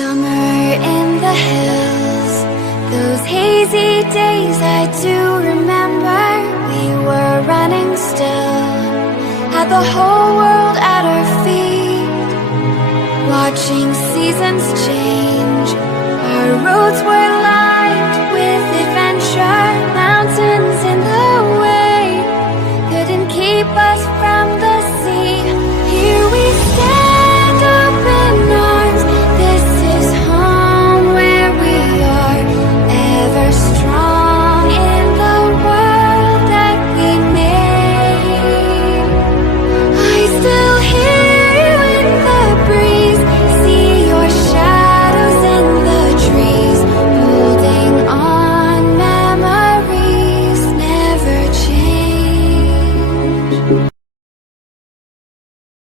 Summer in the hills, those hazy days I do remember. We were running still, had the whole world at our feet, watching seasons change. Our roads were